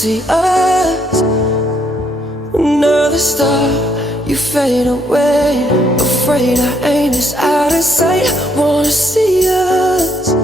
see us. Another star, you fade away. Afraid our aim is out of sight. Wanna see us.